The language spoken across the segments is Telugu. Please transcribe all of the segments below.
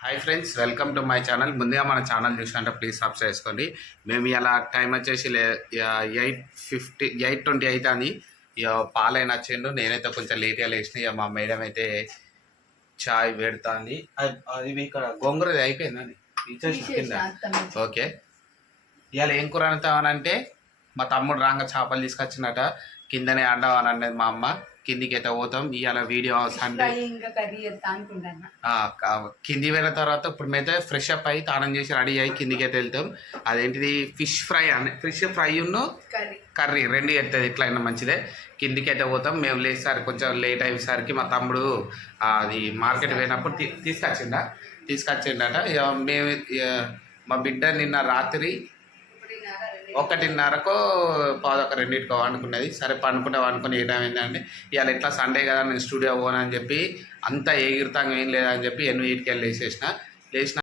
Hi friends welcome to my channel ముందుగా మన ఛానల్ చూసినట్టు ప్లీజ్ సబ్స్క్రైబ్ చేసుకోండి. మేము ఇలా టైం వచ్చేసి ఎయిట్ ఫిఫ్టీ ఎయిట్ ట్వంటీ అయితే అని ఇక పాలైన వచ్చిండు. నేనైతే కొంచెం లేట్గా లేచిన ఇక మా మేడం అయితే చాయ్ పెడతా అది- అది ఇక్కడ గోంగూరది అయిపోయిందని కింద ఓకే ఇవాళ ఏం కూర అంటే మా తమ్ముడు రాంగ చేపలు తీసుకొచ్చినట కిందనే అండవని అన్నది మా అమ్మ. కిందికి అయితే పోతాం? ఇవాళ వీడియో సండే కింది వెళ్ళిన తర్వాత ఇప్పుడు మేమైతే ఫ్రెష్ అప్ అయ్యి తానం చేసి రెడీ అయ్యి కిందికి అయితే వెళ్తాం? అదేంటిది? ఫిష్ ఫ్రై అని ఫిష్ ఫ్రై ఉన్ను కర్రీ. రెండు ఎత్తది ఇట్లా అయినా మంచిదే. కిందికి అయితే పోతాం? మేము లేచేసరికి కొంచెం లేట్ అయ్యేసరికి మా తమ్ముడు అది మార్కెట్ పోయినప్పుడు తీసుకొచ్చిండ? తీసుకొచ్చిండట. మేము మా బిడ్డ నిన్న రాత్రి ఒకటిన్నరకు పాదొక రెండింటికో అనుకున్నది సరే పండుకుంటే అనుకుని టైం ఏంటంటే ఇవాళ ఎట్లా సండే కదా నేను స్టూడియో పోనని చెప్పి అంతా ఎగురుతాం ఏం లేదని చెప్పి ఎనిమిదింటికి వెళ్ళి లేచేసిన లేచిన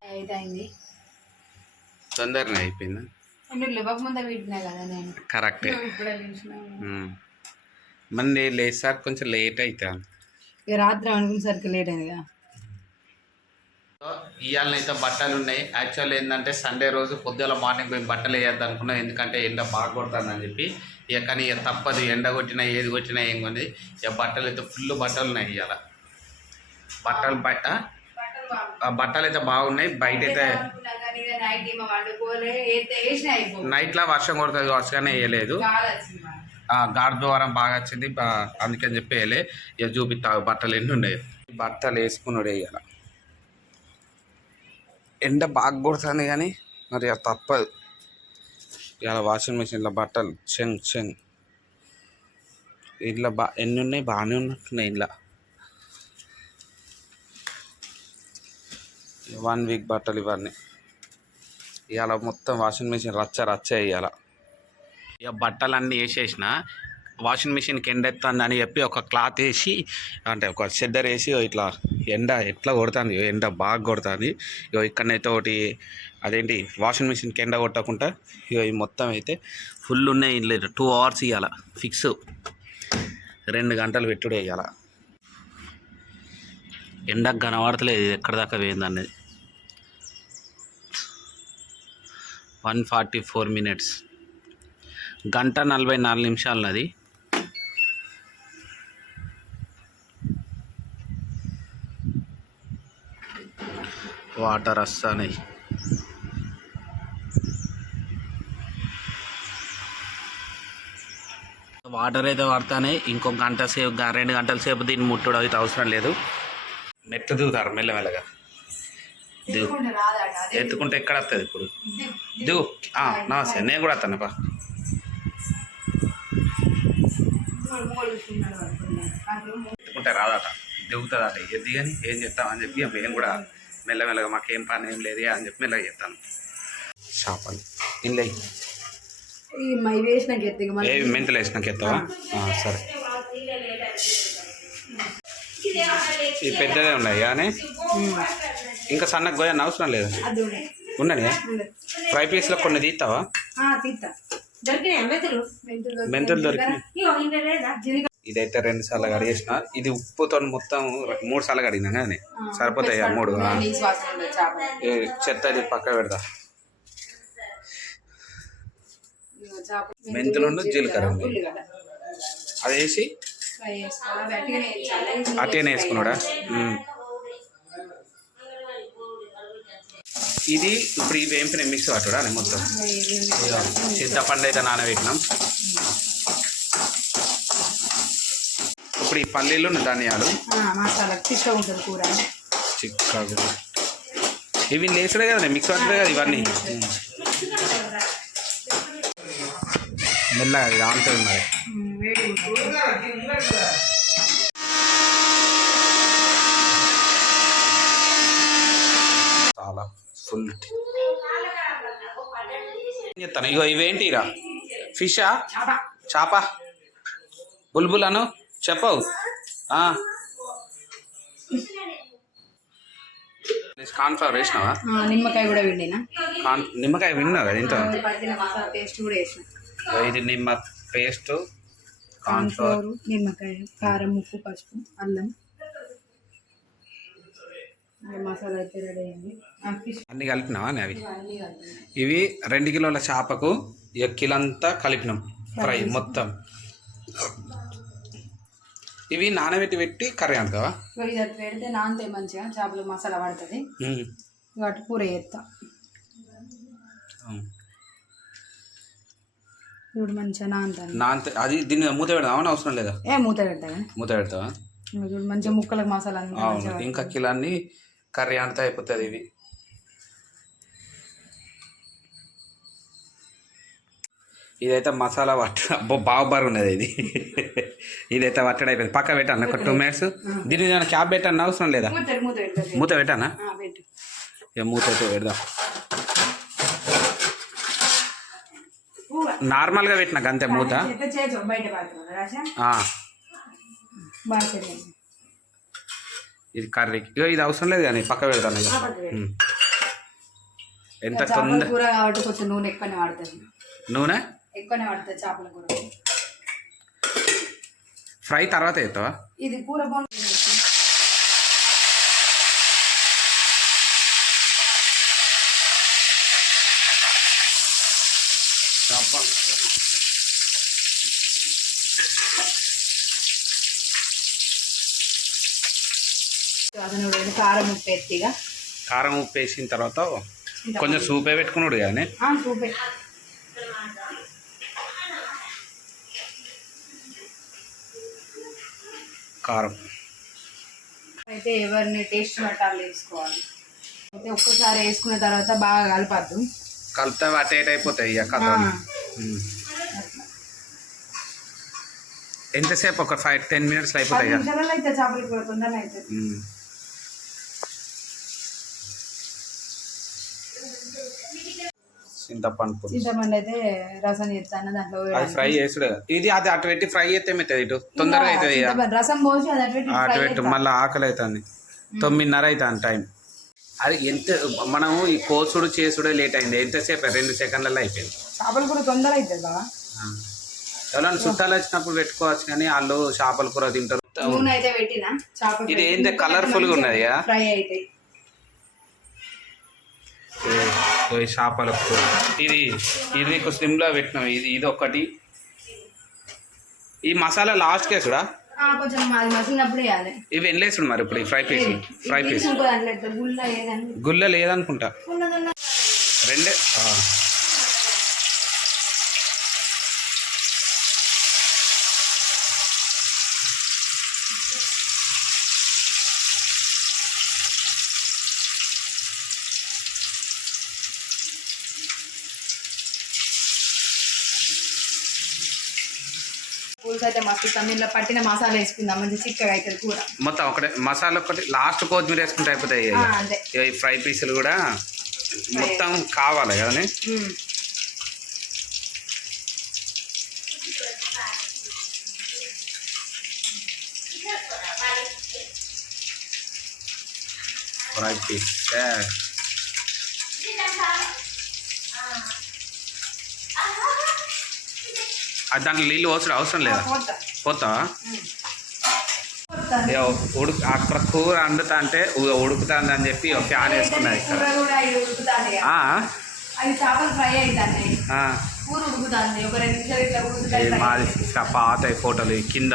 తొందరగా అయిపోయింది? కరెక్టే. నేను లేసాక కొంచెం లేట్ అవుతాను రాత్రి అనుకునేసరికి లేట్ అయింది కదా. ఇవాళనైతే బట్టలు ఉన్నాయి యాక్చువల్ ఏంటంటే సండే రోజు పొద్దుల మార్నింగ్ మేము బట్టలు వేయద్దు అనుకున్నాం. ఎందుకంటే ఎండ బాగా కొడుతుందని చెప్పి. ఇక కానీ ఇక తప్పదు. ఎండ కొట్టినా ఏది కొట్టినా ఏం కొన్ని ఇక బట్టలు అయితే ఫుల్ బట్టలు ఉన్నాయి ఇవాళ బట్టలు బట్ట. బట్టలు అయితే బాగున్నాయి. బయట అయితే నైట్లో వర్షం కొడుతుంది కావచ్చు కానీ వేయలేదు. గాడి ద్వారా బాగా వచ్చింది. అందుకని చెప్పి వేయలే. ఇక చూపిస్తా బట్టలు ఎన్ని ఉన్నాయి? బట్టలు వేసుకున్నాడు వేయాల ఎండ బాగా కొడుతుంది కానీ మరి అది తప్పదు. ఇలా వాషింగ్ మిషన్లో బట్టలు చెంగ్ చెంగ్ ఇంట్లో బా ఎన్ని ఉన్నాయి? బాగానే ఉన్నట్టున్నాయి ఇంట్లో. వన్ వీక్ బట్టలు ఇవన్నీ. ఇవాళ మొత్తం వాషింగ్ మిషన్ రచ్చ రచ్చ ఇవాళ. ఇక బట్టలన్నీ వేసేసిన. వాషింగ్ మిషన్కి ఎండెత్తుంది అని చెప్పి ఒక క్లాత్ వేసి అంటే ఒక షెడ్డర్ వేసి ఇట్లా ఎండ ఎట్లా కొడుతుంది ఎండ బాగా కొడుతుంది. ఇక ఇక్కడనైతే ఒకటి అదేంటి వాషింగ్ మిషన్కి ఎండ కొట్టకుండా ఇక ఈ మొత్తం అయితే ఫుల్ ఉన్నాయి. లేదు టూ అవర్స్ ఇవ్వాల ఫిక్స్ రెండు గంటలు పెట్టుడే ఇవ్వాల ఎండకు కనబడతలేదు ఇది ఎక్కడ దాకా పోయిందనేది వన్ ఫార్టీ ఫోర్ మినిట్స్ గంట నలభై నాలుగు నిమిషాలది వాటర్ వస్తున్నాయి వాటర్ అయితే పడతానే ఇంకో గంట సేపు రెండు గంటల సేపు దీన్ని ముట్టడం అయితే అవసరం లేదు. మెట్లు దిగుతారు మెల్లమెల్లగా దిగు. ఎత్తుకుంటే ఎక్కడ వస్తుంది ఇప్పుడు? దిగు, నమస్తే. నేను కూడా వస్తాను పా. ఎత్తుకుంటే రాదట. దిగుతుందట. ఎద్ది కానీ ఏం చెప్తామని చెప్పి మేము కూడా మెల్లమెల్లగా మాకేం పని ఏం లేదు అని చెప్పి మెల్లగా చెప్తాను. చేపలు. ఇంట్లో ఏ మెంతులు వేసినాక ఎత్తావా ఆ, సరే. ఈ పెద్దదే ఉన్నాయి కానీ ఇంకా సన్నగా గోయని అవసరం లేదు. ఉండే. ఫ్రై పీస్లో కొన్ని తీస్తావా మెంతులు? దొరికినాయి. ఇదైతే రెండు సార్లు కడిగేసిన. ఇది ఉప్పుతో మొత్తం మూడు సార్లు కడిగినా కానీ సరిపోతాయి ఆ మూడు. చెత్త పక్క పెడతా. మెంతులును జీలకర్ర. అది వేసి. అట్టేనే వేసుకున్నాడా. ఇది ఇప్పుడు ఈ వేంపిన మిక్స్ పట్టుడా అని మొత్తం? చింతపండు అయితే నానబెట్టినాం. ఇప్పుడు ఈ పల్లీలు ధనియాలు. మసాలా చిక్క ఉంటుంది కూర. చిక్కగా ఇవి లేసుడే కదా మిక్స్ పట్టుడే కదా ఇవన్నీ. మెల్లగా ఆగుతుంది మరి. చాలా ఫుల్ చెప్తాను ఇగో ఇవేంటిరా ఫిషా? చేప. చేప? బుల్బుల్ అను? చెప్పవు. ఆ. కార్న్ఫ్లవర్ వేసినావా? ఆ, నిమ్మకాయ కూడా కార్న్ నిమ్మకాయ విన్నా కదా ఇంత పేస్ట్ కూడా వేసిన. ఇది నిమ్మ పేస్ట్ కార్న్ఫ్లోర్ నిమ్మకాయ కారం ఉప్పు పసుపు అల్లం. ఇంకా మసాలా అయితే రెడీ అయింది. ఆ ఫిష్. అన్ని కలిపినావా అవి? ఇవి రెండు కిలోల చేపకు ఇక కిలంతా కలిపినాం ఫ్రై మొత్తం. ఇవి నానబెట్టి పెట్టి కర్రీ అంటావా? ఇది పెడితే నానితే మంచిగా చేపలు మసాలా పడుతుంది. వాటి కూర చేస్తా. ఇప్పుడు మంచిగా నానుతాను నాంత అది దీన్ని మూత పెడదామని అవసరం లేదా? ఏ మూత పెడతా కానీ మూత పెడతావా? ఇంకా చూడు మంచిగా ముక్కలకు మసాలా అంతా అవును మంచిగా ఇంకా కిలాన్ని కర్రీ అంతా అయిపోతుంది ఇవి. ఇదైతే మసాలా పట్ట అబ్బో బాగా బాగా ఉన్నది ఇది. ఇదైతే పట్టడం అయిపోయింది. పక్క పెట్టాను ఒక టూ మినిట్స్ దీని మీద క్యాప్ పెట్టాను అవసరం లేదా? మూత పెట్టానా? పెట్టు. ఇక మూత అయితే పెడదాం. నార్మల్గా పెట్టిన అంతే మూత? ఇది కర్రీ ఇక ఇది అవసరం లేదు కానీ పక్క పెడతాను ఇక. ఎంత తొందర నూనె నూనె? ఎక్కువనే పడుతుంది చేపల కూర. ఫ్రై తర్వాత అవుతావా ఇది కూర కూడా కారం ఉప్పు కారం ఉప్పు వేసిన తర్వాత కొంచెం సూపే పెట్టుకున్నాడు కానీ. సూపే. కారం. అయితే ఎవరిని టేస్ట్ పట్టాలి వేసుకోవాలి. అయితే ఒక్కసారి వేసుకున్న తర్వాత బాగా కలపద్దు. కలిపితే అటు అయిపోతాయి ఇక కథ. ఎంతసేపు? ఒక ఫైవ్ టెన్ మినిట్స్ అయిపోతాయి చేపలు తొందరగా అయితే చింతపండు పులుసు. అయితే రసం చేస్తాను దాంట్లో అది వేయడానికి. ఫ్రై చేసుడు. ఇది అది అటు పెట్టి ఫ్రై చేస్తే మెత్తది ఇటు. తొందరగా అవుతుంది ఇక. చింతపండు రసం పోసి అది అటు పెట్టి అటు ఫ్రై పెట్టు చేస్తా. మళ్ళీ ఆకలి అవుతుంది తొమ్మిదిన్నర అవుతుంది టైం. అది ఎంత మనము ఈ కోసుడు చేసుడే లేట్ అయింది. ఎంతసేపు రెండు సెకండ్లలో అయిపోయింది. చేపల కూర తొందర అవుతుంది. ఎవరైనా చుట్టాలు వచ్చినప్పుడు పెట్టుకోవచ్చు కానీ వాళ్ళు చేపల కూర తింటారు. నూనె అయితే పెట్టిన. చేప ఇది ఏంది? colourful గా ఉన్నది కదా? ఫ్రై అయితే చేపల కూర ఇది ఇది నీకు స్లిమ్లో పెట్టినాం. ఇది ఇది ఒకటి. ఈ మసాలా లాస్ట్ కేసుడా ఇవి ఎన్లేసుడు మరి ఇప్పుడు ఈ ఫ్రై పీస్? Fry piece. గుల్ల లేదనుకుంటా. రెండే పులుసు అయితే మస్తు తమిళ్ళో పట్టిన మసాలా వేసుకుందాం. మంచి చిక్కగా అవుతుంది కూర. మొత్తం ఒకటే మసాలా ఒకటి లాస్ట్ కొత్తిమీర వేసుకుంటే అయిపోతాయి ఈ ఫ్రై పీసులు కూడా మొత్తం కావాలి ఉమ్. Fry piece. అది దాంట్లో నీళ్ళు అవసరం అవసరం లేదా? పోతా. పోతావా ఉడుకు అక్కడ కూర వండుతా అంటే ఉడుకుతుంది అని చెప్పి ఒక ఫ్యాన్ వేసుకున్నది ఇక్కడ. మాది పాత ఫోటోలు కింద.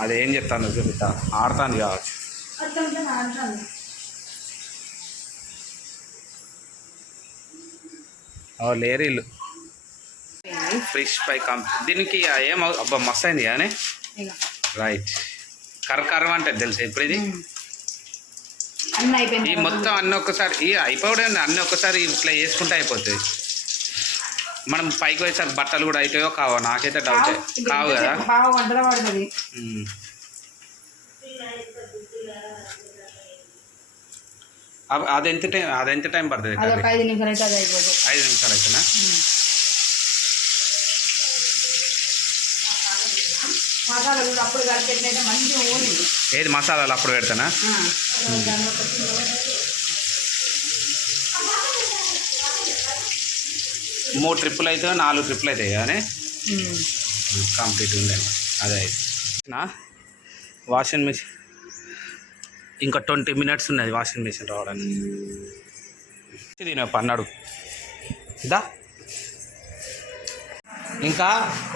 అదేం చెప్తాను చూపిస్తా. ఆడుతాను కావచ్చు అట్లా ఉంటే నా అంటాను ఓ లేరు ఇల్లు ఫిష్ పై కంప్ దీనికి ఏం అబ్బా మస్తు అయింది కానీ రైట్ కర్ర అంటే తెలుసు ఇప్పుడు ఇది? ఈ మొత్తం అన్ని ఒక్కసారి ఈ అయిపోవడం అన్ని ఒక్కసారి ఇట్లా వేసుకుంటే అయిపోతుంది మనం పైకి వచ్చేసరికి బట్టలు కూడా అవుతాయో కావో? నాకైతే డౌటే కావు. కదా బాగా వంటలు పడుతుంది ఉమ్. అవ్- అది ఎంత టైం అది ఎంత టైం పడుతుంది ఐదు నిమిషాలు అయితే అది అయిపోతుంది ఐదు నిమిషాలు అయితేనా ఏది మసాలాలు అప్పుడు పెడతానా? మూడు ట్రిప్పులు అయితే నాలుగు ట్రిప్పులు అవుతాయి కానీ కంప్లీట్ ఉందండి అదే. వాషింగ్ మిషన్ ఇంకా ట్వంటీ మినిట్స్ ఉన్నది వాషింగ్ మిషన్ రావడానికి. దీని పన్నాడు. ఇదా ఇంకా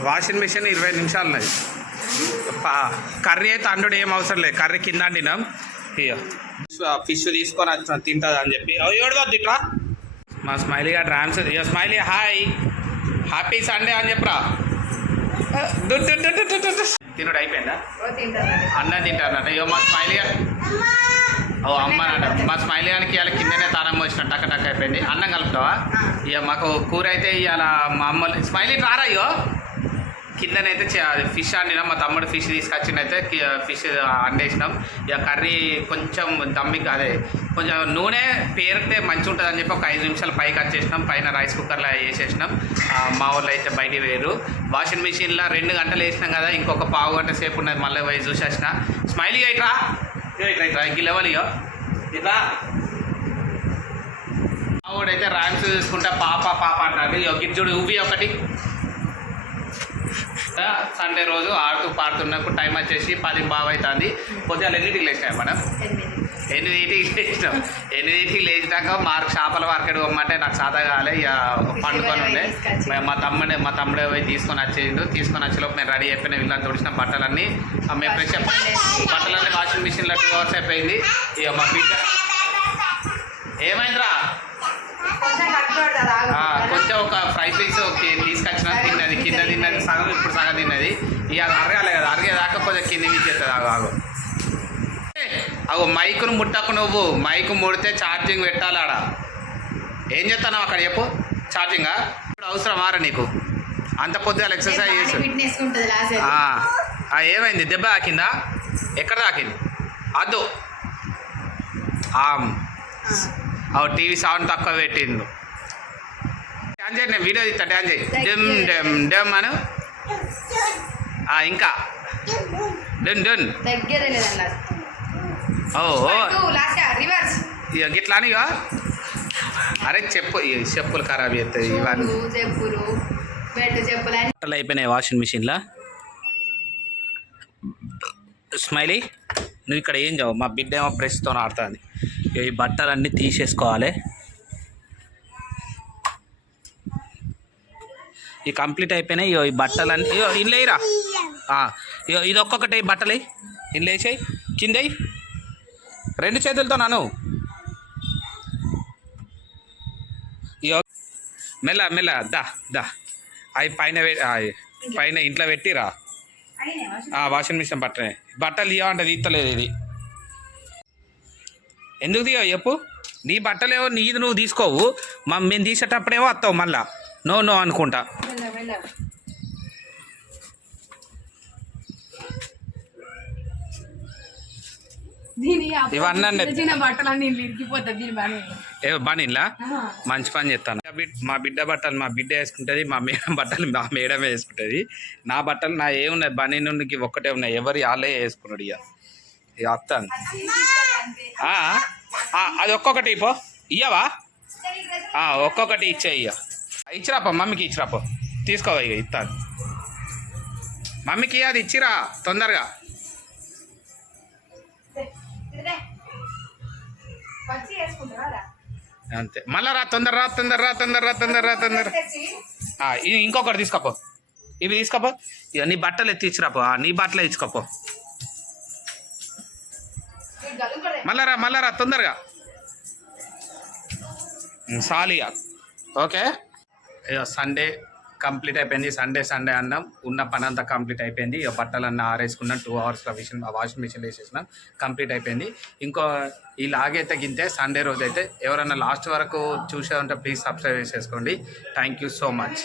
వాషింగ్ మిషన్ ఇరవై నిమిషాలు ఉన్నది. కర్రీ అయితే అండు ఏం అవసరం లేదు. కర్రీ కింద అండినాం. ఫిష్ తీసుకొని వచ్చిన తింటుంది అని చెప్పి. అవి ఏడవద్దు ఇట్లా? మా స్మైలీ గారు డ్రామ్స్ స్మైలీ హాయ్. హ్యాపీ సండే అని చెప్పరా? డు, తినుడు అయిపోయిందా? అన్నం తింటారన్నట ఇక మా స్మైలీ ఓ అమ్మ అన్నట మా స్మైలీ గారికి ఇవాళ కిందనే తానం వచ్చిన టక్క టక్ అయిపోయింది. అన్నం కలుపుతావా? ఇక మాకు కూర అయితే ఇవాళ మా అమ్మ స్మైలీ రారా అయ్యో కిందనైతే ఫిష్ వండినాం మా తమ్ముడు ఫిష్ తీసుకొచ్చిండైతే ఫిష్ వండేసినాం ఇక కర్రీ కొంచెం దమ్మికి అదే కొంచెం నూనె పేరితే మంచిగా ఉంటుంది అని చెప్పి ఒక ఐదు నిమిషాలు పైకి వచ్చేసినాం. పైన రైస్ కుక్కర్లో వేసేసినాం. మా ఊళ్ళో అయితే బయటికి వేరు వాషింగ్ మిషన్లో రెండు గంటలు వేసినాం కదా ఇంకొక పావు గంట సేపు ఉన్నది. మళ్ళీ పోయి చూసేసిన. స్మైలీ ఇట్రా. ఇగో ఇట్లా ఇట్లా ఇంక లెవెల్ ఇగో. ర్యామ్స్ చూసుకుంటా పాప పాప అంటారు ఇక గిజ్జుడు ఉవి ఒకటి. సండే రోజు ఆడుతూ పాడుతున్నప్పుడు టైం వచ్చేసి పది బాగా అవుతుంది పొద్దున ఎన్నిటికి లేచినాయి మనం ఎనిమిదింటికి లేచినాం ఎనిమిదింటికి లేచినాక మార్క్ చేపల మార్కెట్ పోమంటే నాకు సాదా కాలే. ఇక పండుకొని ఉండే. మా తమ్ముడే మా తమ్ముడే పోయి తీసుకొని వచ్చేసిండు తీసుకొని వచ్చేలోపు మేము రెడీ అయిపోయినా వీళ్ళని తుడిచిన బట్టలన్నీ. మేము ఫ్రెష్ బట్టలన్నీ వాషింగ్ మిషన్లో టూ అవర్స్ అయిపోయింది. ఇక మా బిడ్డ ఏమైందిరా? కొంచెం ఒక ఫ్రై పీస్ తీసుకొచ్చిన తిన్నది కింద తిన్నది సగం ఇప్పుడు సగం తిన్నది. ఇక అది అరగాలి కదా అరిగేదాకా కొంచెం కింద ఇచ్చేస్తుంది ఆగు ఆగు. అగో మైకును ముట్టకు నువ్వు మైకు ముడితే ఛార్జింగ్ పెట్టాలి ఆడ. ఏం చేస్తాను అక్కడ చెప్పు ఛార్జింగా ఇప్పుడు అవసరం ఆరా నీకు? అంత పొద్దుగా ఎక్సర్సైజ్ చేసు. ఏమైంది? దెబ్బ తాకిందా? ఎక్కడ తాకింది? అవు టీవీ సౌండ్ తక్కువ పెట్టిండు. డ్యాన్ చేయి నేను వీడియో తీస్తా డ్యాన్ చేయి. డెమ్ డెమ్ డెమ్ అను. ఇంకా. డెన్ డెన్ దగ్గర ఓ రివర్స్ ఇక గిట్లా అని అరే చెప్పు చెప్పులు ఖరాబ్ చేస్తాయి ఇవన్నీ. చెప్పులు బెడ్ బట్టలు అయిపోయినాయి వాషింగ్ మిషన్లో. స్మైలీ నువ్వు ఇక్కడ ఏం చావు మా బిడ్డ ఏమో ప్రెస్తో ఆడుతుంది. ఈ బట్టలన్నీ తీసేసుకోవాలి. ఈ కంప్లీట్ అయిపోయినాయి. ఇగో ఈ బట్టలన్నీ ఇగో ఇల్లు వేయరా? ఇగో ఇది ఒక్కొక్కటి బట్టలు ఇల్లు వేసాయి. కింద రెండు చేతులతో నన్ను. ఇగో మెల్ల మెల్ల దా దా. అవి పైన పైన ఇంట్లో పెట్టిరా? వాషింగ్ మిషన్ బట్టనే. బట్టలు తీయమంటే తీస్తలేదు ఇది. ఎందుకు తీయవు చెప్పు? నీ బట్టలేవో నీది నువ్వు తీసుకోవు. మేము తీసేటప్పుడేమో వస్తావు మళ్ళా. నో నో అనుకుంటా. బానిలా మంచి పని చేస్తాను. మా బిడ్- మా బిడ్డ బట్టలు మా బిడ్డ వేసుకుంటుంది మా మేడం బట్టలు మా మేడం వేసుకుంటుంది. నా బట్టలు నా ఏమున్నాయి? బనీ నుండి ఒక్కటే ఉన్నాయి. ఎవరి వాళ్ళే వేసుకున్నాడు ఇక ఇక వస్తాను అది ఒక్కొక్కటి పో. ఇయ్యవా? ఒక్కొక్కటి ఇచ్చే ఇయ్య. ఇచ్చిరాపో మమ్మీకి ఇచ్చిరాపో. తీసుకోవా ఇక ఇస్తాను మమ్మీకి అది ఇచ్చిరా తొందరగా. అంతే. మళ్ళా రా తొందర రా తొందర రా తొందర రా తొందర రా తొందర ఆ, ఇంకొకటి తీసుకోపో. ఇవి తీసుకోపో. ఇక నీ బట్టలు ఎత్తి ఇచ్చిరాపో. నీ బట్టలు ఇచ్చుకోపో. మళ్ళా రా మళ్ళా రా తొందరగా. సాలియా ఓకే? సండే కంప్లీట్ అయిపోయింది. సండే సండే అన్నాం. ఉన్న పని అంతా కంప్లీట్ అయిపోయింది. ఇక బట్టలన్నీ ఆరేసుకున్నాం. టూ అవర్స్లో మిషన్ వాషింగ్ మిషన్ వేసేసినాం. కంప్లీట్ అయిపోయింది. ఇంకో ఈ లాగైతే గింతే. సండే రోజు అయితే ఎవరైనా లాస్ట్ వరకు చూసే ఉంటే ప్లీజ్ సబ్స్క్రైబ్ చేసేసుకోండి. Thank you so much